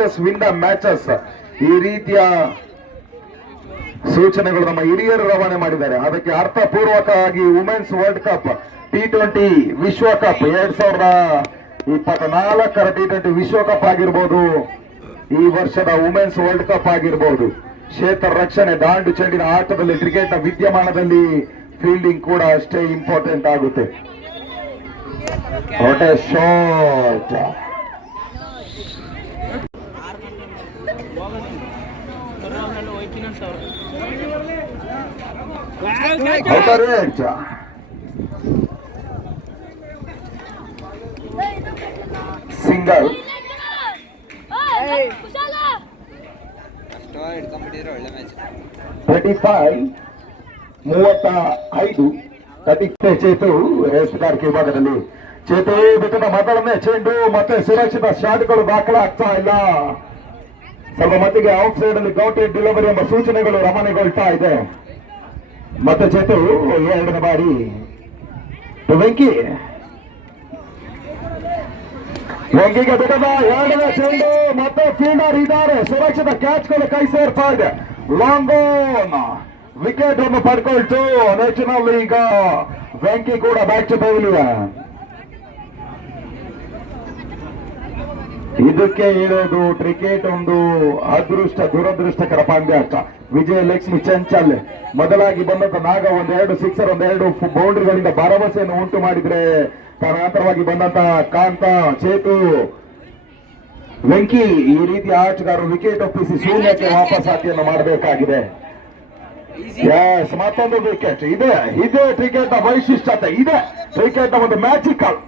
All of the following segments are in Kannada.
Matches win the matches. ಈ ರೀತಿಯ ಸೂಚನೆಗಳು ನಮ್ಮ ಹಿರಿಯರು ರವಾನೆ ಮಾಡಿದ್ದಾರೆ. ಅದಕ್ಕೆ ಅರ್ಥಪೂರ್ವಕವಾಗಿ ವುಮೆನ್ಸ್ ವರ್ಲ್ಡ್ ಕಪ್ T20 ವಿಶ್ವಕಪ್ 2024ರ T20 ವಿಶ್ವಕಪ್ ಆಗಿರ್ಬೋದು, ಈ ವರ್ಷದ ವುಮೆನ್ಸ್ ವರ್ಲ್ಡ್ ಕಪ್ ಆಗಿರ್ಬೋದು, ಕ್ಷೇತ್ರ ರಕ್ಷಣೆ, ದಾಂಡು ಚೆಂಡಿನ ಆಟದಲ್ಲಿ, ಕ್ರಿಕೆಟ್ನ ವಿದ್ಯಮಾನದಲ್ಲಿ ಫೀಲ್ಡಿಂಗ್ ಕೂಡ ಅಷ್ಟೇ ಇಂಪಾರ್ಟೆಂಟ್ ಆಗುತ್ತೆ. What A shot! Single 35 Chethu ರೇಸ್ಗಾರಿಕೆ ವಿಭಾಗದಲ್ಲಿ. ಚೇತು ಬಿಟ್ಟದ ಮೊದಲನೇ ಚೆಂಡು ಮತ್ತೆ ಸುರಕ್ಷಿತ ಶಾಟ್ಗಳು ದಾಖಲಾಗ್ತಾ ಇಲ್ಲ. ಸ್ವಲ್ಪ ಮಟ್ಟಿಗೆ ಔಟ್ ಸೈಡ್ ಅಲ್ಲಿ ಗೌಟೆಡ್ ಡೆಲಿವರಿ ಎಂಬ ಸೂಚನೆಗಳು ರವಾನೆಗೊಳ್ತಾ ಇದೆ. ಮತ್ತೆ ಚೇತು ಎರಡನೇ ಬಾರಿ ವೆಂಕಿಗೆ ಬಿಟ್ಟದ ಎರಡನೇ ಚೆಂಡು ಮತ್ತೆ ಫೀಲ್ಡರ್ ಇದ್ದಾರೆ. ಸುರಕ್ಷಿತ ಕ್ಯಾಚ್ಗಳು ಕೈ ಸೇರ್ತಾ ಇದೆ. ಲಾಂಗ್ ಆನ್ ವಿಕೆಟ್ ಅನ್ನು ಪಡ್ಕೊಳ್ತು. ನೆಚ್ಚಿನಲ್ಲಿ ಈಗ ವೆಂಕಿ ಕೂಡ ಬ್ಯಾಕ್ ಟು ಪೆವಿಲಿಯನ್. ಇದಕ್ಕೆ ಹೇಳೋದು ಕ್ರಿಕೆಟ್ ಒಂದು ಅದೃಷ್ಟ ದುರದೃಷ್ಟಕರ ಪಂದ್ಯಾಟ. ವಿಜಯಲಕ್ಷ್ಮಿ ಚಂಚಲ್ ಮೊದಲಾಗಿ ಬಂದಂತ ನಾಗ ಒಂದೆರಡು ಸಿಕ್ಸರ್, ಒಂದೆರಡು ಬೌಂಡ್ರಿಗಳಿಂದ ಭರವಸೆಯನ್ನು ಉಂಟು ಮಾಡಿದ್ರೆ, ತದನಂತರವಾಗಿ ಬಂದಂತ ಕಾಂತ, ಚೇತು, ವೆಂಕಿ ಈ ರೀತಿಯ ಆಟಗಾರರು ವಿಕೆಟ್ ಒಪ್ಪಿಸಿ ಶೂನ್ಯಕ್ಕೆ ವಾಪಸ್ ಹಾಕಿಯನ್ನು ಮಾಡಬೇಕಾಗಿದೆ. ಎಸ್, ಮತ್ತೊಂದು ವಿಕೆಟ್ ಇದೆ. ಇದೇ ಕ್ರಿಕೆಟ್ ನ ವೈಶಿಷ್ಟ್ಯತೆ, ಇದೆ ಕ್ರಿಕೆಟ್ ನ ಒಂದು ಮ್ಯಾಜಿಕಲ್.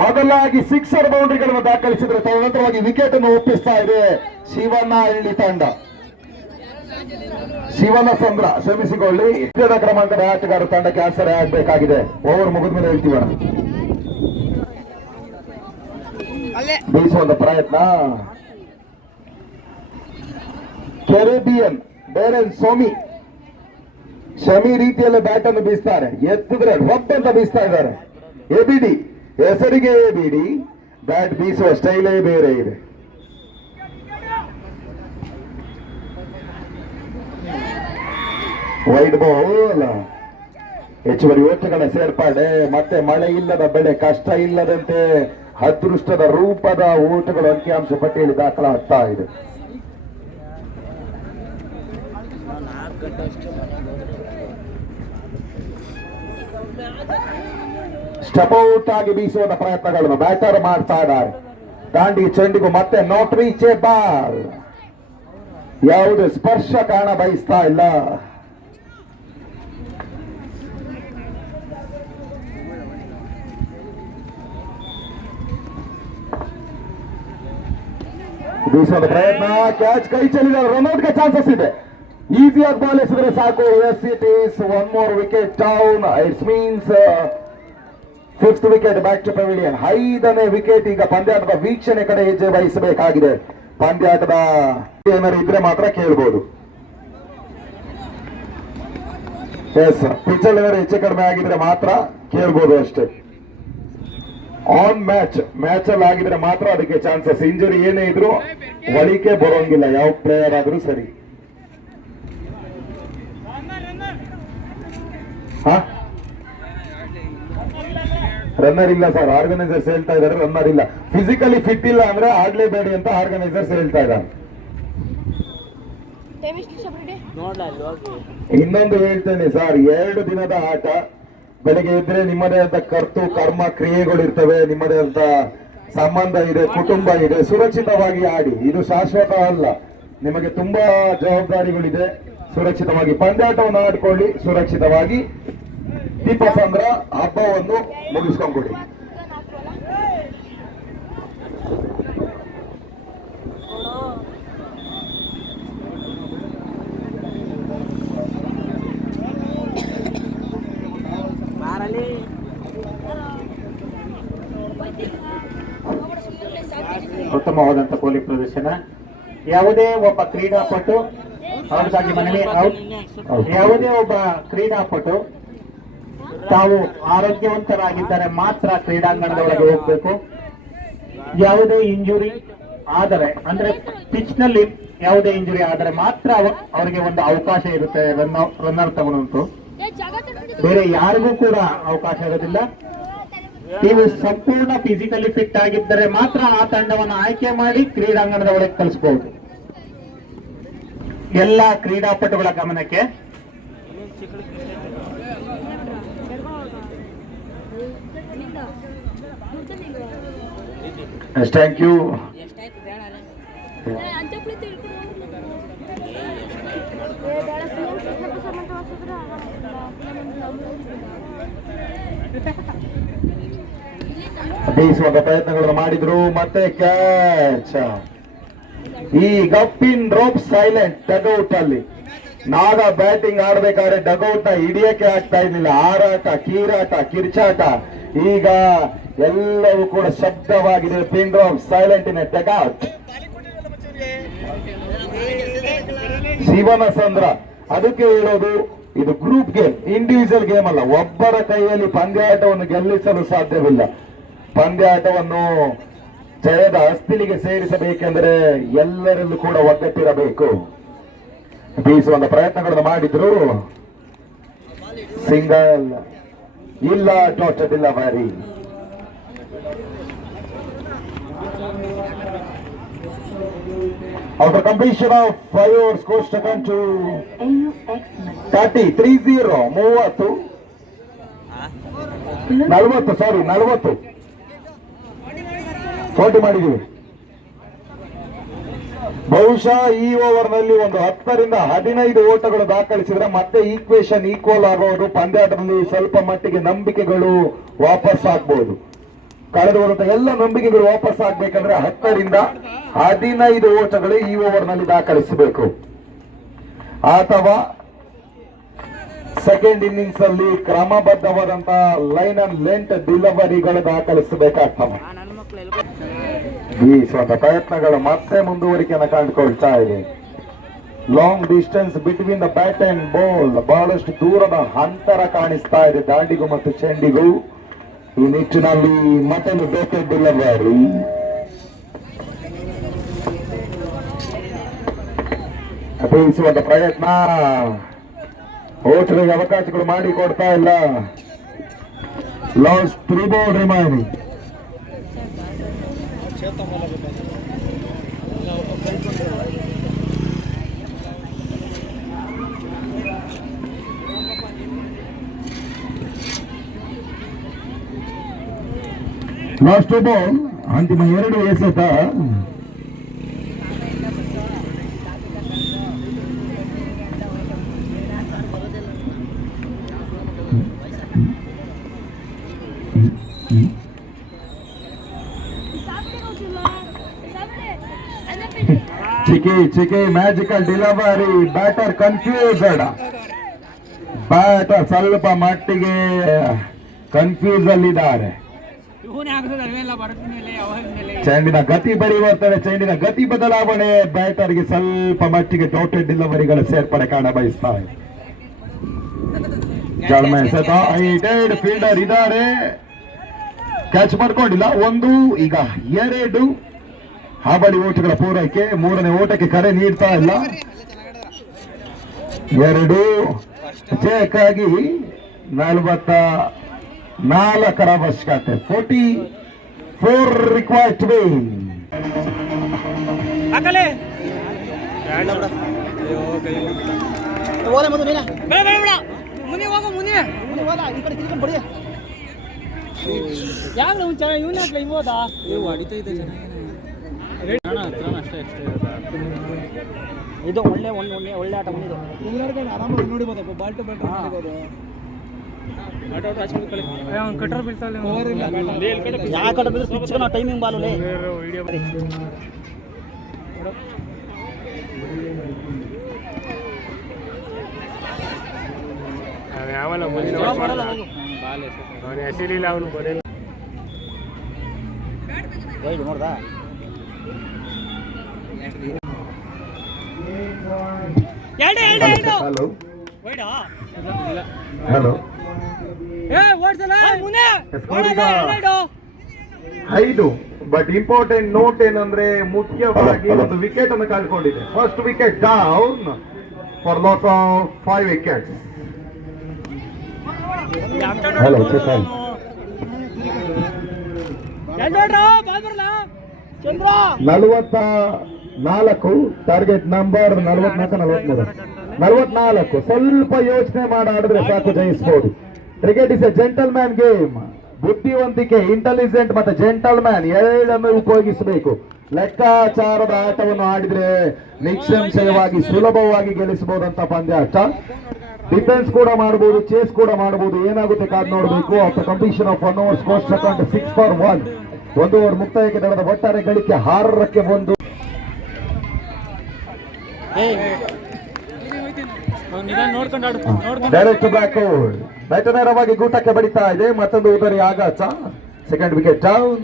ಮೊದಲಾಗಿ ಸಿಕ್ಸರ್ ಬೌಂಡ್ರಿಗಳನ್ನು ದಾಖಲಿಸಿದ್ರೆ ತದನಂತರವಾಗಿ ವಿಕೆಟ್ ಅನ್ನು ಒಪ್ಪಿಸ್ತಾ ಇದೆ ಶಿವನಹಳ್ಳಿ ತಂಡ. ಶಿವನಸಂದ್ರ ಶ್ರಮಿಸಿಕೊಳ್ಳಿ. ಇದೇ ಕ್ರಮಾಂಕದ ಆಟಗಾರ ತಂಡಕ್ಕೆ ಆಸರೆ ಆಗಬೇಕಾಗಿದೆ. ಓವರ್ ಮುಗಿದ ಮೇಲೆ ಹೇಳ್ತೀವಣ. ಬೀಸುವಂತ ಪ್ರಯತ್ನ. ಕೆರೆಬಿಯನ್ ಬೇರೆನ್ ಸೋಮಿ ಶಮಿ ರೀತಿಯಲ್ಲಿ ಬ್ಯಾಟ್ ಅನ್ನು ಬೀಸ್ತಾರೆ. ಎತ್ತಿದ್ರೆ ರಬ್ಬಂತ ಬೀಸ್ತಾ ಇದ್ದಾರೆ. ಎಬಿಡಿ ಹೆಸರಿಗೆ ಎಬಿಡಿ, ಬ್ಯಾಟ್ ಬೀಸುವ ಸ್ಟೈಲೇ ಬೇರೆ ಇದೆ. ವೈಡ್ ಬಾಲ್, ಹೆಚ್ಚುವರಿ ಓಟಗಳ ಸೇರ್ಪಾಡೆ. ಮತ್ತೆ ಮಳೆ ಇಲ್ಲದ ಬೆಳೆ, ಕಷ್ಟ ಇಲ್ಲದಂತೆ ಅದೃಷ್ಟದ ರೂಪದ ಓಟಗಳು ಅಂಕಿಅಂಶ ಪಟ್ಟಿಯಲ್ಲಿ ದಾಖಲಾಗ್ತಾ ಇದೆ. ಸ್ಟೆಪ್ ಔಟ್ ಆಗಿ ಬೀಸುವ ಪ್ರಯತ್ನಗಳನ್ನು ಬ್ಯಾಟರ್ ಮಾಡ್ತಾ ಇದ್ದಾರೆ. ದಾಂಡಿ ಚೆಂಡಿಗೂ ಮತ್ತೆ ನಾಟ್ ರೀಚ್ ಎ ಬಾಲ್. ಯಾವುದೇ ಸ್ಪರ್ಶ ಕಾಣ ಬಯಸ್ತಾ ಇಲ್ಲ. ಬೀಸುವ ಪ್ರಯತ್ನ, ಕ್ಯಾಚ್ ಕೈ ಚೆಲ್ಲಿದ. ರನ್ಔಟ್ಗೆ ಚಾನ್ಸಸ್ ಇದೆ. ಈಸಿಯಾಗಿ ಬಾಲ್ ಎಸೆದ್ರೆ ಸಾಕು. Yes, it is one more wicket down. It's means 5th wicket back to pavilion. 5ನೇ ವಿಕೆಟ್ ಈಗ ಪಂದ್ಯಾಟದ ವೀಕ್ಷಣೆ ಕಡೆ ಹೆಜ್ಜೆ ವಹಿಸಬೇಕಾಗಿದೆ. ಪಂದ್ಯಾಟದ ಏನಾದ್ರು ಇದ್ರೆ ಮಾತ್ರ ಕೇಳಬಹುದು. ಎಸ್, ಪಿಚಲ್ ಏನಾದ್ರು ಹೆಚ್ಚು ಕಡಿಮೆ ಆಗಿದ್ರೆ ಮಾತ್ರ ಕೇಳ್ಬೋದು ಅಷ್ಟೇ. ಆನ್ ಮ್ಯಾಚ್ ಅಲ್ಲಿ ಆಗಿದ್ರೆ ಮಾತ್ರ ಅದಕ್ಕೆ ಚಾನ್ಸಸ್. ಇಂಜುರಿ ಏನೇ ಇದ್ರು ಒಳಿಕೆ ಬರೋಂಗಿಲ್ಲ ಯಾವ ಪ್ಲೇಯರ್ ಆದ್ರೂ ಸರಿ. ರನ್ನರ್ ಇಲ್ಲ ಸರ್, ಆರ್ಗನೈಸರ್ಸ್ ಹೇಳ್ತಾ ಇದ್ದಾರೆ. ರನ್ನರ್ ಇಲ್ಲ, ಫಿಸಿಕಲಿ ಫಿಟ್ ಇಲ್ಲ ಅಂದ್ರೆ ಆಡ್ಲೇಬೇಡಿ ಅಂತ ಆರ್ಗನೈಸರ್ಸ್ ಹೇಳ್ತಾ ಇದ್ದಾರೆ. ಇನ್ನೊಂದು ಹೇಳ್ತೇನೆ ಸರ್, 2 ದಿನದ ಆಟ. ಬೆಳಗ್ಗೆ ಇದ್ರೆ ನಿಮ್ಮದೇ ಆದ ಕರ್ಮ ಕ್ರಿಯೆಗಳು ಇರ್ತವೆ, ನಿಮ್ಮದೇ ಆದ ಸಂಬಂಧ ಇದೆ, ಕುಟುಂಬ ಇದೆ. ಸುರಕ್ಷಿತವಾಗಿ ಆಡಿ. ಇದು ಶಾಶ್ವತ ಅಲ್ಲ, ನಿಮಗೆ ತುಂಬಾ ಜವಾಬ್ದಾರಿಗಳಿದೆ. ಸುರಕ್ಷಿತವಾಗಿ ಪಂದ್ಯಾಟವನ್ನು ಆಡ್ಕೊಳ್ಳಿ. ಸುರಕ್ಷಿತವಾಗಿ ದೀಪಸಂದ್ರ ಹಬ್ಬವನ್ನು ಮುಗಿಸ್ಕೊಂಡ್ಬಿಡಿ. ಉತ್ತಮವಾದಂತ ಕೊಹ್ಲಿ ಪ್ರದರ್ಶನ. ಯಾವುದೇ ಒಬ್ಬ ಕ್ರೀಡಾಪಟು ಅವರಿಗಾಗಿ ಮನವಿ, ಯಾವುದೇ ಒಬ್ಬ ಕ್ರೀಡಾಪಟು ತಾವು ಆರೋಗ್ಯವಂತರಾಗಿದ್ದರೆ ಮಾತ್ರ ಕ್ರೀಡಾಂಗಣದ ಒಳಗೆ ಹೋಗ್ಬೇಕು. ಯಾವುದೇ ಇಂಜುರಿ ಆದರೆ ಅಂದ್ರೆ ಪಿಚ್ ನಲ್ಲಿ ಯಾವುದೇ ಇಂಜುರಿ ಆದರೆ ಮಾತ್ರ ಅವರಿಗೆ ಒಂದು ಅವಕಾಶ ಇರುತ್ತೆ ರನ್ನರ್ ತಗೊಳ್ಳೋದು. ಬೇರೆ ಯಾರಿಗೂ ಕೂಡ ಅವಕಾಶ ಇರೋದಿಲ್ಲ. ನೀವು ಸಂಪೂರ್ಣ ಫಿಸಿಕಲಿ ಫಿಟ್ ಆಗಿದ್ದರೆ ಮಾತ್ರ ಆ ತಂಡವನ್ನು ಆಯ್ಕೆ ಮಾಡಿ ಕ್ರೀಡಾಂಗಣದ ಒಳಗೆ ಕಳಿಸಬಹುದು. ಎಲ್ಲ ಕ್ರೀಡಾಪಟುಗಳ ಗಮನಕ್ಕೆ ಥ್ಯಾಂಕ್ ಯು. ಬೇಯಿಸುವಂತ ಪ್ರಯತ್ನಗಳನ್ನು ಮಾಡಿದ್ರು. ಮತ್ತೆ ಕ್ಯಾಚ್. ಈಗ ಪಿನ್ ಡ್ರಾಪ್ ಸೈಲೆಂಟ್ ಡಗೌಟ್ ಅಲ್ಲಿ. ನಾಗ ಬ್ಯಾಟಿಂಗ್ ಆಡ್ಬೇಕಾದ್ರೆ ಡಗೌಟ್ ನ ಹಿಡಿಯಕ್ಕೆ ಆಗ್ತಾ ಇರ್ಲಿಲ್ಲ. ಹಾರಾಟ, ಕೀರಾಟ, ಕಿರ್ಚಾಟ, ಈಗ ಎಲ್ಲವೂ ಕೂಡ ಶಬ್ದವಾಗಿದೆ. ಪಿನ್ ಡ್ರಾಪ್ ಸೈಲೆಂಟ್ ಇನ್ ಡಗೌಟ್. ಶಿವನಸಂದ್ರ ಅದಕ್ಕೆ ಹೇಳೋದು, ಇದು ಗ್ರೂಪ್ ಗೇಮ್, ಇಂಡಿವಿಜುವಲ್ ಗೇಮ್ ಅಲ್ಲ. ಒಬ್ಬರ ಕೈಯಲ್ಲಿ ಪಂದ್ಯಾಟವನ್ನು ಗೆಲ್ಲಿಸಲು ಸಾಧ್ಯವಿಲ್ಲ. ಪಂದ್ಯಾಟವನ್ನು ಜಯದ ಅಸ್ತಿಲಿಗೆ ಸೇರಿಸಬೇಕೆಂದರೆ ಎಲ್ಲರಲ್ಲೂ ಕೂಡ ಒಗ್ಗಟ್ಟಿರಬೇಕು. ಬೀಸುವಂತ ಪ್ರಯತ್ನಗಳನ್ನು ಮಾಡಿದ್ರು. ಸಿಂಗಲ್ ಇಲ್ಲ, dot delivery. After completion of 5 overs, score taken to 30, 30, 40 ಮಾಡಿದ್ದೀವಿ. ಬಹುಶಃ ಈ ಓವರ್ ನಲ್ಲಿ ಒಂದು 10 ರಿಂದ 15 ಓಟಗಳು ದಾಖಲಿಸಿದ್ರೆ ಮತ್ತೆ ಈಕ್ವೇಶನ್ ಈಕ್ವಲ್ ಆಗೋದು. ಪಂದ್ಯಾಟದಲ್ಲಿ ಸ್ವಲ್ಪ ಮಟ್ಟಿಗೆ ನಂಬಿಕೆಗಳು ವಾಪಸ್ ಆಗ್ಬಹುದು. ಕಳೆದು ಹೋದಂತ ಎಲ್ಲ ನಂಬಿಕೆಗಳು ವಾಪಸ್ ಆಗ್ಬೇಕಂದ್ರೆ 10 ರಿಂದ 15 ಓಟಗಳು ಈ ಓವರ್ ನಲ್ಲಿ ದಾಖಲಿಸಬೇಕು. ಅಥವಾ ಸೆಕೆಂಡ್ ಇನ್ನಿಂಗ್ಸ್ ಅಲ್ಲಿ ಕ್ರಮಬದ್ಧವಾದಂತಹ ಲೈನ್ ಅಂಡ್ ಲೆಂತ್ ಡಿಲಿವರಿಗಳು ದಾಖಲಿಸಬೇಕಾಗ್ತವೆ. ಬೀಸುವಂತ ಪ್ರಯತ್ನಗಳು ಮತ್ತೆ ಮುಂದುವರಿಕೆಯನ್ನು ಕಂಡುಕೊಳ್ತಾ ಇದೆ. Long distance between the bat and ball, ಬಹಳಷ್ಟು ದೂರದ ಅಂತರ ಕಾಣಿಸ್ತಾ ಇದೆ ದಾಂಡಿಗೂ ಮತ್ತು ಚೆಂಡಿಗೂ. ಈ ನಿಟ್ಟಿನಲ್ಲಿ ಮತ್ತೊಂದು ಡಾಟೆಡ್ ಡಿಲಿವರಿ. ಬೀಸುವಂತ ಪ್ರಯತ್ನ, ಓಟರಿಗೆ ಅವಕಾಶಗಳು ಮಾಡಿಕೊಡ್ತಾ ಇಲ್ಲ. Last 3 ball remaining. Last ball, ಅಂತಿಮ 2 ಎಸೆತ. ಚಿಕಿ magical delivery. Batter confused. Batter ಸ್ವಲ್ಪ ಮಟ್ಟಿಗೆ ಕನ್ಫ್ಯೂಸ್ ಅಲ್ಲಿದ್ದಾರೆ. ಚೆಂಡಿನ ಗತಿ ಪರಿವರ್ತನೆ, ಚೆಂಡಿನ ಗತಿ ಬದಲಾವಣೆ ಬ್ಯಾಟರ್ಗೆ ಸ್ವಲ್ಪ ಮಟ್ಟಿಗೆ ಡಾಟೆಡ್ ಡಿಲಿವರಿಗಳ ಸೇರ್ಪಡೆ ಕಾಣ ಬಯಸ್ತಾರೆ. ಐಡೆಡ್ ಫೀಲ್ಡರ್ ಇದ್ದಾರೆ, ಕ್ಯಾಚ್ ಮಾಡ್ಕೊಂಡಿಲ್ಲ. 1, ಈಗ 2 ಹಾಬಳಿ ಓಟಗಳ ಪೂರೈಕೆ. 3ನೇ ಓಟಕ್ಕೆ ಕರೆ ನೀಡ್ತಾ ಇಲ್ಲ. 2 ಜಯಕ್ಕಾಗಿ 44ರ ಅವಶ್ಯಕತೆ. 44 ರಿಕ್ವೈರ್ಡ್ ಟು ವಿನ್. ಇದು ಒಳ್ಳೆ ಆಟ ಬಂದಿದ್ದು. ಆರಾಮಾಗಿ ನೋಡಿಬೋದು. ಬಾಲ್ ಟು ಬಾಲ್ ಕಟರ್ ಬೀಳ್ತಾಳೆ. ಯಾವ ಕಟರ್ ಬಿದ್ರೆ ಸ್ವಿಚ್ ಟೈಮಿಂಗ್ ಬಾಲ್ ಯಾವಲ್ಲ ಹೆಸರಿಲ್ಲ ಅವನು ಬರಲ್ಲ. ನೋಡ್ದ ಹಲೋ 5 ಬಟ್ ಇಂಪಾರ್ಟೆಂಟ್ ನೋಟ್ ಏನಂದ್ರೆ ಮುಖ್ಯವಾಗಿ ಒಂದು ವಿಕೆಟ್ ಅನ್ನು ಕಳ್ಕೊಂಡಿದೆ. First wicket down for loss of 5 wickets. Chandra 44 target number 44. ಸ್ವಲ್ಪ ಯೋಚನೆ ಮಾಡಿ ಸಾಕು, ಜಯಿಸಬಹುದು. Cricket is a gentleman game. ಬುದ್ಧಿವಂತಿಕೆ, ಇಂಟೆಲಿಜೆಂಟ್ ಮತ್ತೆ ಜೆಂಟಲ್ಮ್ಯಾನ್ ಎರಡನ್ನು ಉಪಯೋಗಿಸಬೇಕು. ಲೆಕ್ಕಾಚಾರದ ಆಟವನ್ನು ಆಡಿದ್ರೆ ನಿಸ್ಸಂಶಯವಾಗಿ ಸುಲಭವಾಗಿ ಗೆಲ್ಲಿಸಬಹುದಂತ ಪಂದ್ಯಾಟ. ಡಿಫೆನ್ಸ್ ಕೂಡ ಮಾಡಬಹುದು, ಚೇಸ್ ಕೂಡ ಮಾಡಬಹುದು. ಏನಾಗುತ್ತೆ ಕಾದ್ ನೋಡಬೇಕು. After completion of 1 over score second 6 for 1. 1 over ಮುಕ್ತಾಯಕ್ಕೆ ನಡೆದ ಒಟ್ಟಾರೆ ಗಳಿಕೆ 6ಕ್ಕೆ 1. ಡೈರೆಕ್ಟ್ ಬ್ಯಾಕ್ಔಟ್. ಬೆಟ್ಟ ನೇರವಾಗಿ ಗೂಟಕ್ಕೆ ಬಡಿತಾ ಇದೆ. ಮತ್ತೊಂದು ಉದರಿ ಆಘಾತ. Second wicket down.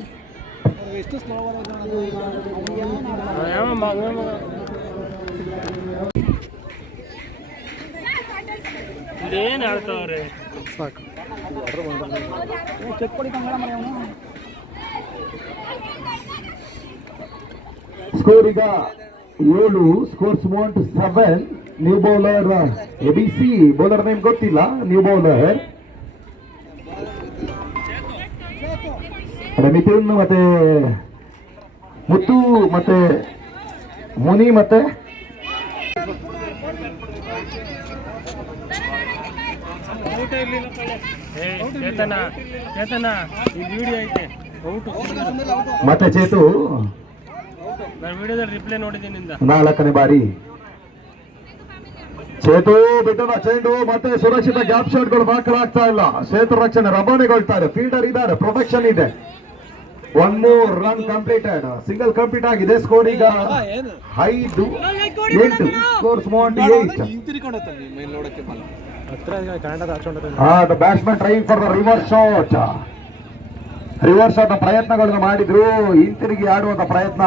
ಏನ್ ಆಡ್ತಾವ್ರೆ ಸ್ಕೋರ್ ಈಗ 7. Scores 7. New bowler ABC. Bowler name ಗೊತ್ತಿಲ್ಲ. ನ್ಯೂ ಬೌಲರ್ ಮಿಥುನ್ ಮತ್ತೆ ಮುತ್ತು ಮತ್ತೆ ಮುನಿ ಮತ್ತೆ ಚೇತನ ಈ ವಿಡಿಯೋ ಐತೆ ಮತ್ತೆ ಚೇತು ನಾನು ವಿಡಿಯೋದಲ್ಲಿ ರಿಪ್ಲೈ ನೋಡಿದ್ದೀನಿ. 4ನೇ ಬಾರಿ ಚೇತು ಬಿಟ್ಟನ ಚೆಂಡು. ಮತ್ತೆ ಸುರಕ್ಷಿತ ಗ್ಯಾಪ್ ಶಾಟ್ಗಳು ದಾಖಲಾಗ್ತಾ ಇಲ್ಲ. ಕ್ಷೇತ್ರ ರಕ್ಷಣೆ ರವಾನೆಗೊಳ್ತಾರೆ. ಫೀಲ್ಡರ್ ಇದ್ದಾರೆ, ಪ್ರೊಟೆಕ್ಷನ್ ಇದೆ. 1 more run completed. Single complete ಆಗಿದೆ. ಸ್ಕೋರ್ ಈಗ 5-8. Scores 8. The batsman trying for the reverse shot. Reverse shot ಪ್ರಯತ್ನಗಳನ್ನು ಮಾಡಿದ್ರು. ಹಿಂತಿರುಗಿ ಆಡುವಂತ ಪ್ರಯತ್ನ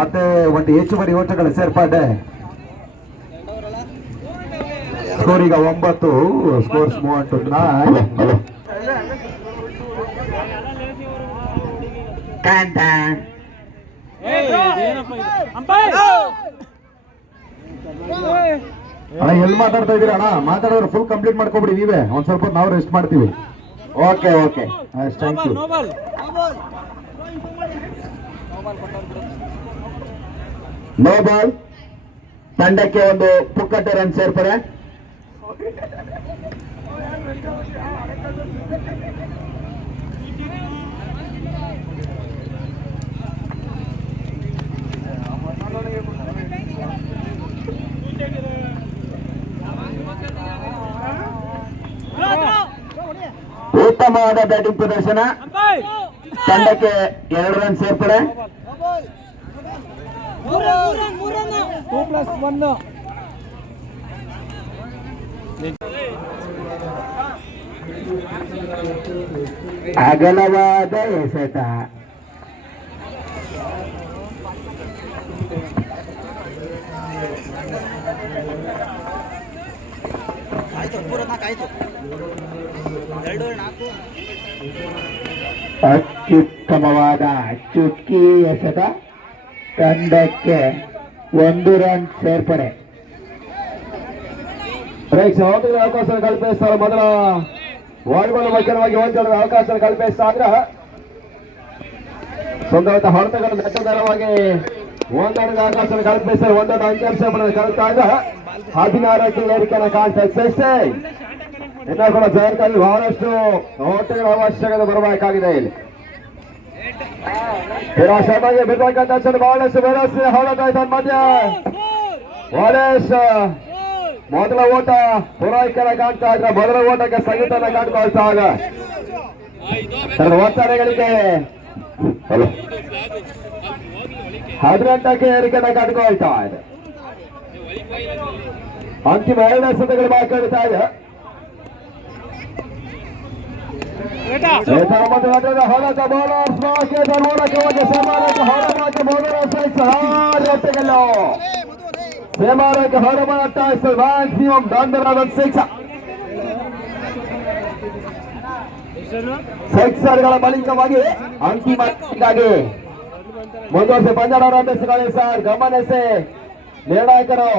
ಮತ್ತೆ ಒಂದು ಹೆಚ್ಚುವರಿ ಓಟಗಳ ಸೇರ್ಪಡೆ. ಸ್ಕೋರ್ ಈಗ 9. ಸ್ಕೋರ್ಸ್ 9. ಎಲ್ಲಿ ಮಾತಾಡ್ತಾ ಇದೀರ ಅಣ್ಣ? ಮಾತಾಡೋರು ಫುಲ್ ಕಂಪ್ಲೀಟ್ ಮಾಡ್ಕೊಬಿಡಿ ನೀವೇ. ಒಂದ್ ಸ್ವಲ್ಪ ನಾವು ರೆಸ್ಟ್ ಮಾಡ್ತೀವಿ. Okay thank you. No ball. ತಂಡಕ್ಕೆ ಒಂದು ಪುಕ್ಕಟ್ಟೆ ರನ್ ಸೇರ್ಪಡೆ. ಉತ್ತಮವಾದ ಬ್ಯಾಟಿಂಗ್ ಪ್ರದರ್ಶನ. ತಂಡಕ್ಕೆ 2 ರನ್ ಸೇರ್ಪಡೆ. ಅಗಲವಾದ ಎಸೆತ. ಅತ್ಯುತ್ತಮವಾದ ಚುಕ್ಕಿ ಎಸೆತ. ತಂಡಕ್ಕೆ 1 ರನ್ ಸೇರ್ಪಡೆ. ಅವಕಾಶ ಕಲ್ಪಿಸ್ತಾರೆ. ಮೊದಲ ವಾಲಿಬಾಲ್ ಮುಖ್ಯವಾಗಿ 1 ಜನರ ಅವಕಾಶ ಕಲ್ಪಿಸ್ತಾ ಇದ್ರ ಸುಂದರವಾದ ಹೊಡೆತಗಳು ನೆಟ್ಟದರವಾಗಿ 1 ಜನರಿಗೆ ಅವಕಾಶ ಕಲ್ಪಿಸ್ತಾರೆ. 1 ಅಂಕಿಅಂಶ ಕಲ್ತಾ ಇದ್ದ 16ಕ್ಕೆ ಏರಿಕೆಯನ್ನು ಕಾಣ್ತಾ ಇಷ್ಟೇ. ಇನ್ನ ಕೂಡ ಜಯಕಲ್ಲಿ ಬಹಳಷ್ಟು ಓಟಗಳ ಅವಶ್ಯಕತೆ ಬರಬೇಕಾಗಿದೆ. ಇಲ್ಲಿ ನಿರಾಶವಾಗಿ ಬಿದ್ದಕ್ಕಂತ ಬಹಳಷ್ಟು ವ್ಯವಸ್ಥೆ ಹೊರಟಾಯ್ತು ಮಧ್ಯ. ವಾಲೇಶ್ ಮೊದಲ ಓಟ ಪೂರೈಕೆನ ಕಾಣ್ತಾ ಇದ್ರೆ ಮೊದಲ ಓಟಕ್ಕೆ ಸಂಗೀತನ ಕಾಣ್ಕೊಳ್ತಾ ಇದ್ದ. ಒತ್ತಾರೆಗಳಿಗೆ 18ಕ್ಕೆ ಏರಿಕೆನ ಕಾಣ್ಕೊಳ್ತಾ ಇದೆ. ಅಂತಿಮ 2 ಎಸೆತಗಳು ಮಾತಾಡ್ತಾ ಇದೆ. ಸೆಕ್ಸರ್ಗಳ ಬಳಿಕವಾಗಿ ಅಂತಿಮವಾಗಿ ಮುಂದುವರಿಸಿ ಪಂಜಾಡ ಬೆಸ್ಕೊಳ್ಳಿ ಸರ್, ಗಮನಿಸಿ ನಿರ್ಣಾಯಕರು.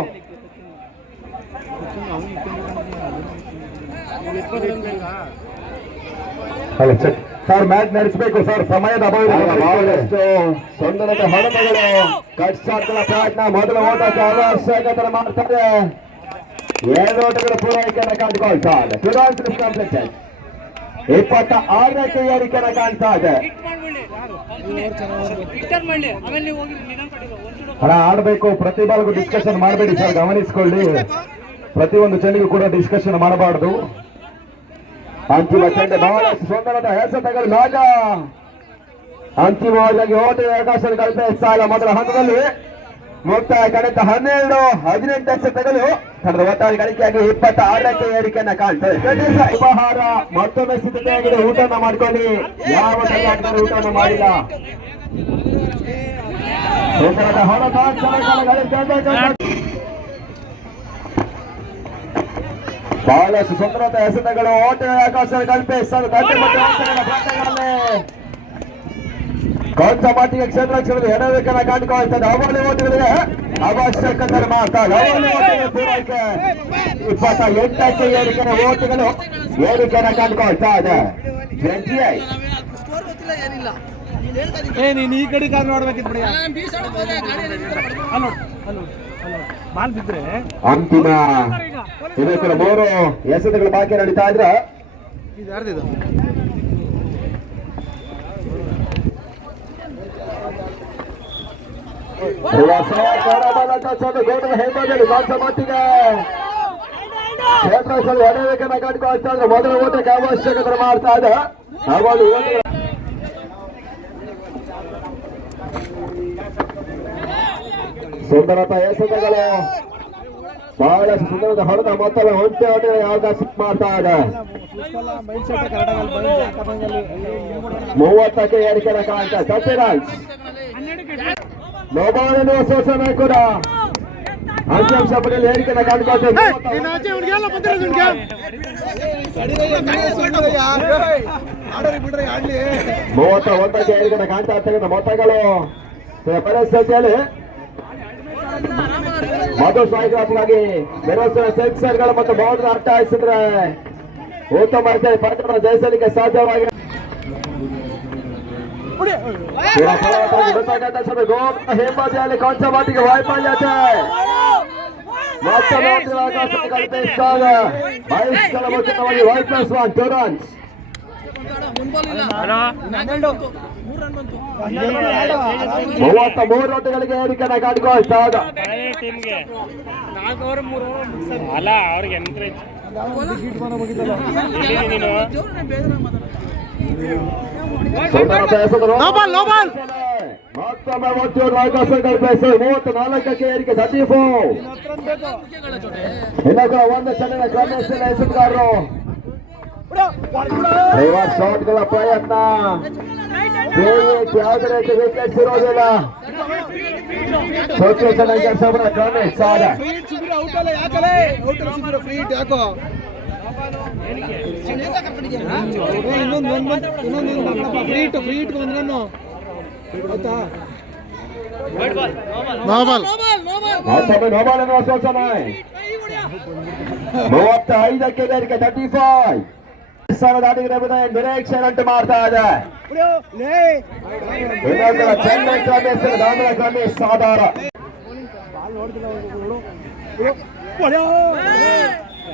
ಸರ್ ಮ್ಯಾಚ್ ನಡೆಸಬೇಕು ಸರ್, ಸಮಯದ ಬಹಳಷ್ಟು ಸುಂದರದ ಹೊಡೆತಗಳು, ಕಟ್ ಶಾಟ್ಗಳ ಪ್ರಯತ್ನ. ಮೊದಲ ಓಟಕ್ಕೆ ಅವಶ್ಯಕತೆ ಮಾಡ್ತಾರೆ. 2 ಓಟಗಳ ಪೂರೈಕೆಯನ್ನು ಕಂಡುಕೊಳ್ತಾರೆ. 26ಕ್ಕೆ ಏರಿಕೆಯನ್ನು ಕಾಣ್ತಾ ಇದೆ. ಹಣ ಆಡಬೇಕು, ಪ್ರತಿ ಬಾಲ್ಗೂ ಡಿಸ್ಕಷನ್ ಮಾಡಬೇಡಿ ಸರ್, ಗಮನಿಸಿಕೊಳ್ಳಿ. ಪ್ರತಿಯೊಂದು ಚೆಂಡಿಗೂ ಕೂಡ ಡಿಸ್ಕಷನ್ ಮಾಡಬಾರ್ದು. ಅಂತಿಮ ಚೆಂಡೆ ಬಹಳಷ್ಟು ಸುಂದರದ ಎಸೆತಗಳು. ನಾಗ ಅಂತಿಮವಾಗಿ ಓಟ ಅವಕಾಶ ಕಲ್ಪಿಸ್ತಾ ಇಲ್ಲ. ಮೊದಲ ಹಂತದಲ್ಲಿ ಮುಕ್ತಾಯ ಕಳೆದ 12-18 ಎಸೆತಗಳು ಕಳೆದ ಒಟ್ಟಾರೆ ಗಳಿಕೆಯಾಗಿ 26ಕ್ಕೆ ಏರಿಕೆಯನ್ನ ಕಾಣ್ತದೆ. ಉಪಹಾರ ಮತ್ತೊಮ್ಮೆ ಸಿದ್ಧತೆಯಾಗಿದೆ. ಊಟನ ಮಾಡ್ಕೊಳ್ಳಿ. ಯಾವ ಊಟನ ಮಾಡಿಲ್ಲ. ಸುಂದರದ ಹೊಡೆತ ಬಹಳಷ್ಟು ಸುಂದರದ ಎಸೆತಗಳು, ಓಟ ಅವಕಾಶ ಕಲ್ಪಿಸಲು ಕೊಂಚ ಮಟ್ಟಿಗೆ ಕ್ಷೇತ್ರಕ್ಷಣದ ಎಡಬೇಕನ್ನ ಕಂಡುಕೊಳ್ತದೆ. ಅವಳಿ ಓಟಗಳಿಗೆ ಅವಶ್ಯಕತೆ ಮಾಡ್ತಾರೆ. ಅವಳಿ ಓಟಗಳ ಪೂರೈಕೆ 28ಕ್ಕೆ ಏರಿಕೆಯ ಓಟಗಳು ಏರಿಕೆಯನ್ನ ಕಂಡುಕೊಳ್ತಾ ಇದೆ. ನೀನ್ ಈ ಕಡೆ ಕಾಲ್ ನೋಡ್ಬೇಕಿತ್ತು ಬಿಡಿ. ಬಾಲ್ ಬಿದ್ರೆ ಅಂತಿಮ ಇದಕ್ಕೆ 3 ಎಸೆತಗಳು ಬಾಕಿ ನಡೀತಾ ಇದ್ರೆ ಇದು ಯಾರ್ದಿದು? ಎಡಬೇಕನ್ನ ಕಂಡುಕೊಳ್ತಾ ಇದ್ರೆ ಮೊದಲ ಓಟಕ್ಕೆ ಅವಶ್ಯಕತೆ ಮಾಡ್ತಾ ಇದೆ. ಸುಂದರತ ಎಸೆತಗಳು, ಬಹಳಷ್ಟು ಸುಂದರದ ಹೊಡೆದ ಮೊತ್ತದ ಒಂಟೆ ಹೊಡೆಯ ಅವಕಾಶ ಮಾಡ್ತಾ ಇದೆ. 30ಕ್ಕೆ ಏರಿಕೆಯ ಕಾಣ್ತ. ಸತ್ಯರಾಜ್ ನೋಬಾಳನ್ನು ಸೋಸನೆ ಕೂಡ ಅಂಕಿಅಂಶ ಪಡೆಯಲು ಏರಿಕೆಯ ಕಂಡುಕೊಳ್ತೇವೆ. 31ಕ್ಕೆ ಏರಿಕೆಯ ಕಾಣ್ತಾ ಇರ್ತಕ್ಕಂಥ ಮೊತ್ತಗಳು ಪರಿಸ್ಥಿತಿಯಲ್ಲಿ ಮಧು ಸಾಯಿಗಾಗಿ ಬೆರಸಿನ ಸೆನ್ಸರ್ಗಳು ಮತ್ತು ಬೌಂಡ್ರಿ ಅಟ್ಟಾಯಿಸಿದ್ರೆ ಉತ್ತಮ ಪಟ್ಟಣ ಜಯಿಸಲಿಕ್ಕೆ ಸಾಧ್ಯವಾಗಿದೆ. ಹಿಂಬದಿಯಲ್ಲಿ ಕೊಂಚ ಮಟ್ಟಿಗೆ ವೈಫಲ್ಯತೆ ಮತ್ತೊಂದು ಅವಕಾಶ ಕಲ್ಪಿಸಿದಾಗ ಬಹಿಷ್ಕರ ಮುಂಚಿತವಾಗಿ 1+1 2 runs. 33 ಓಟಗಳಿಗೆ ಏರಿಕೆನ ಕಂಡುಕೊಳ್ತಾ ಇದೆ. ಮತ್ತೊಮ್ಮೆ 31 ಅವಕಾಶ ಕಲ್ಪಿಸಿ 34ಕ್ಕೆ ಏರಿಕೆ. 34 ಇನ್ನೊಂದು ಒಂದು ಚೆಂಡಿನ ಕ್ರಮಿಸಿದ ಎಸೆತಗಾರರು. ಶಾಟ್ಗಳ ಪ್ರಯತ್ನ, ಯಾವುದೇ ರೀತಿ ವಿಕೆಟ್ಸ್ ಇರೋದಿಲ್ಲ. ಕೆಲಸ ಕ್ರಮೇಶ್ ಸಾಲ ನೋಬಾಲ್ ಎನ್ನುವ ಸೂಚನೆ. 35ಕ್ಕೆ ಏರಿಕೆ. 35 ನಿರೀಕ್ಷೆ ಉಂಟು ಮಾಡ್ತಾ ಇದೆ. ಚೆನ್ನೈ ಕ್ರಮೇಶ್ ದಾಮಲ ಕ್ರಮೇಶ್ ಸಾಧಾರ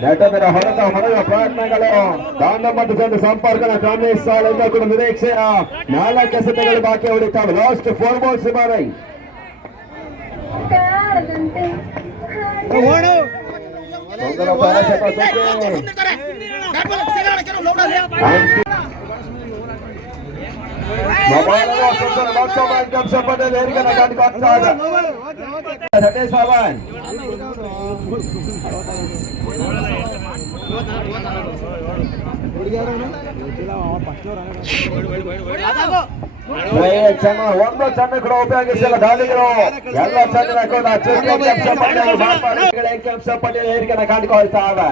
ನೆಟ್ಟದ ಹೊಡೆದ ಹೊಡೆಯುವ ಪ್ರಯತ್ನಗಳು. ದಾಂಡ ಮತ್ತು ಚೆಂಡು ಸಂಪರ್ಕದ ಕ್ರಮೇಶ್ ಸಾಲ ಇಂದ ಕೂಡ ನಿರೀಕ್ಷೆಯ 4 ಎಸೆತಗಳು ಬಾಕಿ ಉಳಿತಾವೆ. Last 4 balls remaining. ಒಂದು ಚೆಂಡು ಕೂಡ ಉಪಯೋಗಿಸಿಲ್ಲ ದಾಳಿಗಳು. ಎಲ್ಲ ಚೆಂಡಿನ ಕೂಡ ಅಂಕಿಅಂಶ ಪಟ್ಟಿಯಲ್ಲಿ ಏರಿಕೆನ ಕಂಡುಕೊಳ್ತಾ ಇವೆ.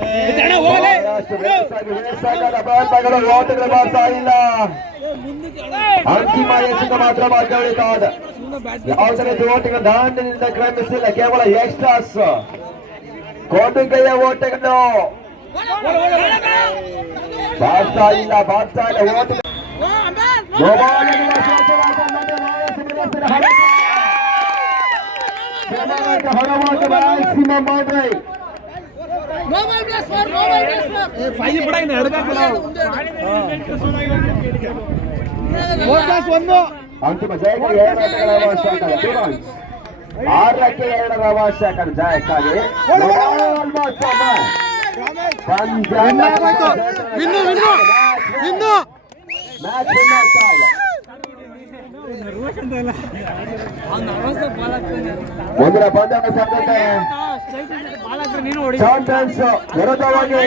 ಬಹಳಷ್ಟು ವೇಸಾಗದ ಪ್ರಯತ್ನಗಳು ಓಟಗಳು ಮಾಡ್ತಾ ಇಲ್ಲ. ಅಂತಿಮ ಎಸೆತ ಮಾತ್ರ ಮಾತ್ರ ಉಳಿತಾದ. ಯಾವುದೇ ರೀತಿ ಓಟಗಳ ದಾಂಡಿನಿಂದ ಕ್ರಮಿಸಿಲ್ಲ, ಕೇವಲ ಎಕ್ಸ್ಟ್ರಾಸ್ ಕೊಡುಗೆಯ ಓಟಗಳು ಬಾಗ್ತಾ ಇಲ್ಲ ಓಟ ಹೊರವಾದ ಮ್ಯಾಕ್ಸಿಮಮ್ ಮಾಡ್ರಿ. ಅಂತಿಮ ಜಯಕ್ಕೆ 2 ಆಟಗಳ ಅವಶ್ಯಕ. 6ಕ್ಕೆ 2 ಅವಶ್ಯಕ ಜಯಕ್ಕಾಗಿ ಮುಂದಿನ ಪಂದ್ಯದ ಸಾಧ್ಯತೆ ಚಾಂಪಿಯನ್ಸ್ ವಿರುದ್ಧವಾಗಿ